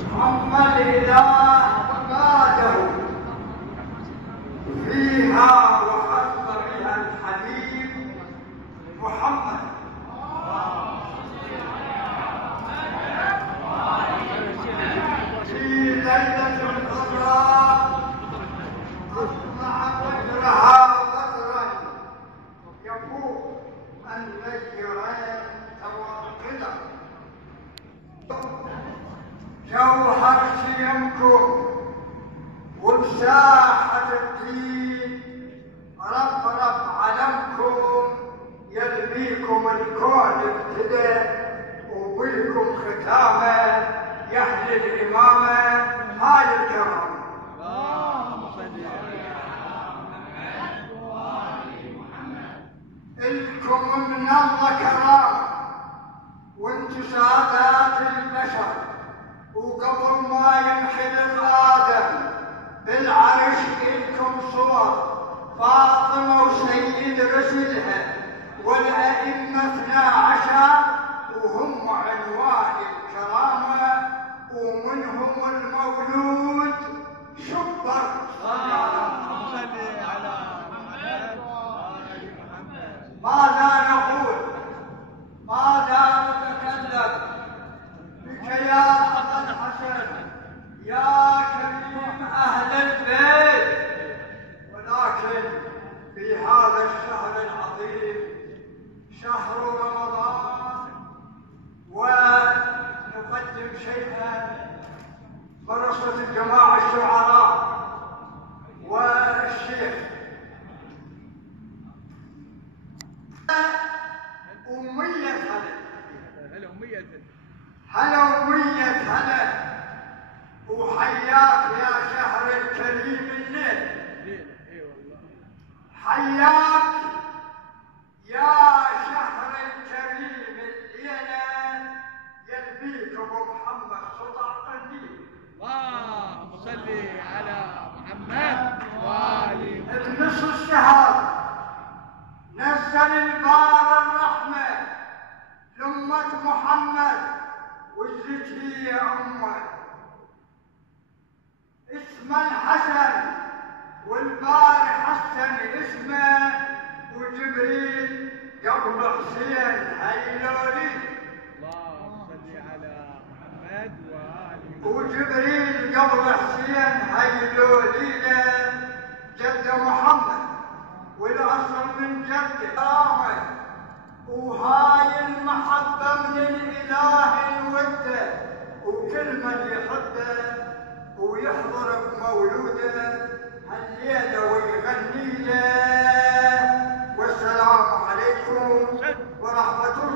أما الإله فقاده فيها وحط بها الحبيب محمد. في ليلة الإسراء أصنع وجهها بدرا يفوق النيرين توقدا، جوهر شيمكم وبساحة الدين رفرف علمكم، يلبيكم الكون ابتدى وبلكم ختامه يحلي الإمامة هاي الكرامة. اللهم صل على محمد وآل محمد. إلكم من الله كرامة وانتم سادات البشر، وقبل ما ينخلق آدم بالعرش إلكم صور فاطمة وسيد رسلها والأئمة 12 وهم عنوان الكرامة، ومنهم المولود شبر. اللهم صل على محمد وآل محمد. ماذا نقول؟ ماذا نتكلم بك يا أبا الحسن يا كريم أهل البيت؟ ولكن في هذا الشهر العظيم شهر رمضان ونقدم شيئا برصة الجماعة الشعراء والشيخ أمية هلا أمية هلا، وحياك يا شهر الكريم الليل، حياك يا شهر الكريم الليلة، يلبيك أبو محمد سطع قنديل. اللهم صل على محمد وآل محمد. بنص الشهر نزل البار الرحمة لأمة محمد، وجدت هي أمه اسمه الحسن، والبار حسن اسمه، وجبريل قبل حسين هيلولي. اللهم صل على محمد وآل محمد. وجبريل قبل حسين هيلولي له جد محمد، والأصل من جد كرامة، وهاي المحبة من الإله الودة، وكل من يحبه ويحضر بمولوده هالليلة ويغني له. والسلام عليكم ورحمة الله.